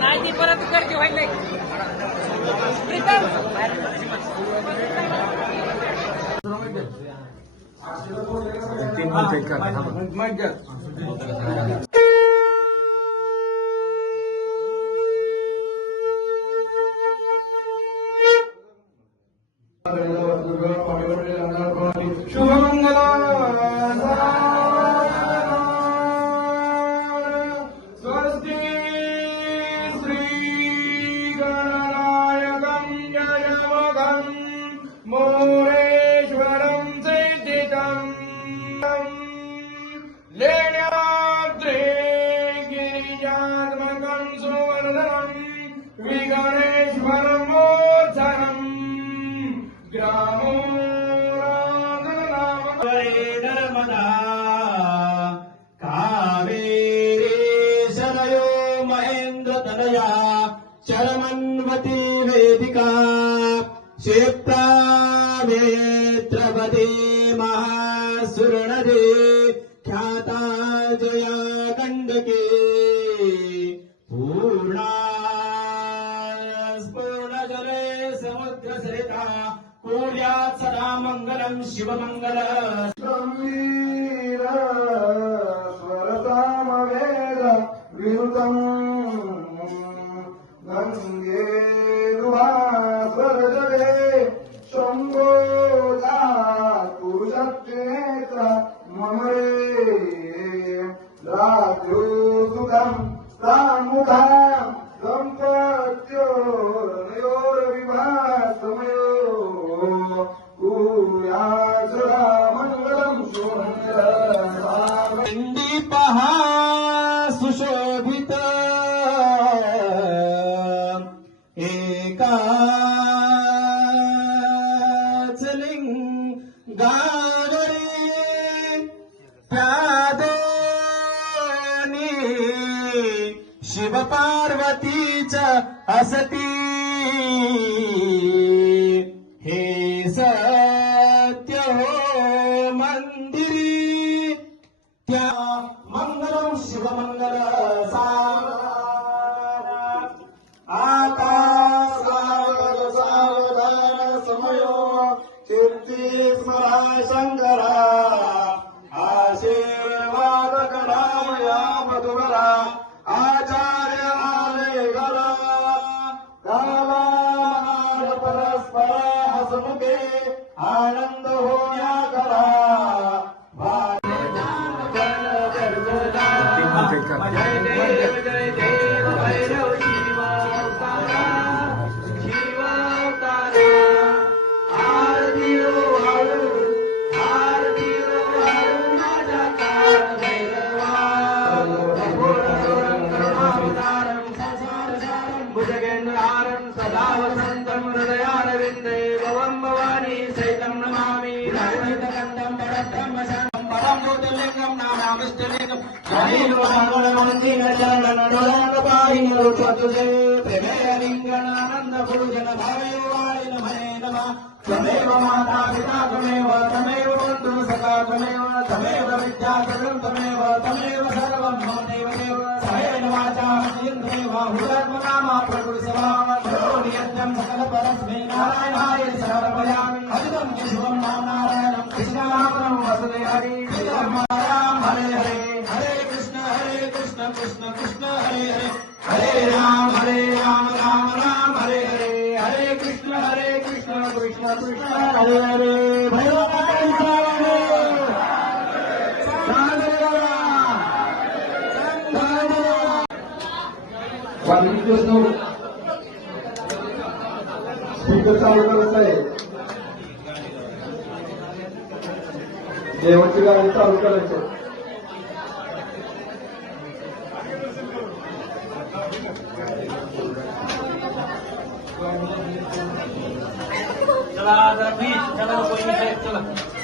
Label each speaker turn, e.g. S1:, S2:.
S1: नाही ती परत गर्दी व्हायला प्रीतम!
S2: महेन्द्र तनया शरमन्वती वेदिका क्षेत्रा वेत्रपदे महासुरणदे ख्याता जया गण्डके। पूर्णा पूर्णजले समुद्रसरिता पूर्यात् सदा मङ्गलम् शिवमङ्गल। सुतम् प्रामुखाम् दम्पत्योर्नयोर्विवाहसमयो कुर्यासदा मङ्गलम् शोभन्दी सुशोभित। एकाच शिवपार्वतीच असती. हे स 这个这 భూజన భావయోవాయ నమే నమ. తమేవ మాతా పితా తమేవ తమేవ బంధు సఖా తమేవ తమేవ విద్యా సర్వం తమేవ తమేవ సర్వం మమ దేవ దేవ సహేన వాచా ఇంద్రేవ హృదర్మ నామ ప్రకృతి సభా కరోమి యజ్ఞం సకల పరస్మే నారాయణాయ సర్వపయా అజితం శివం నామ నారాయణం కృష్ణాపరం వసుదేహి अरे अरे स्पीकर चालू करायचं आहे. देवाची गाडी चालू करायचं.
S1: चला जरा प्लीज चला वहिनी साहेब चला
S2: चला,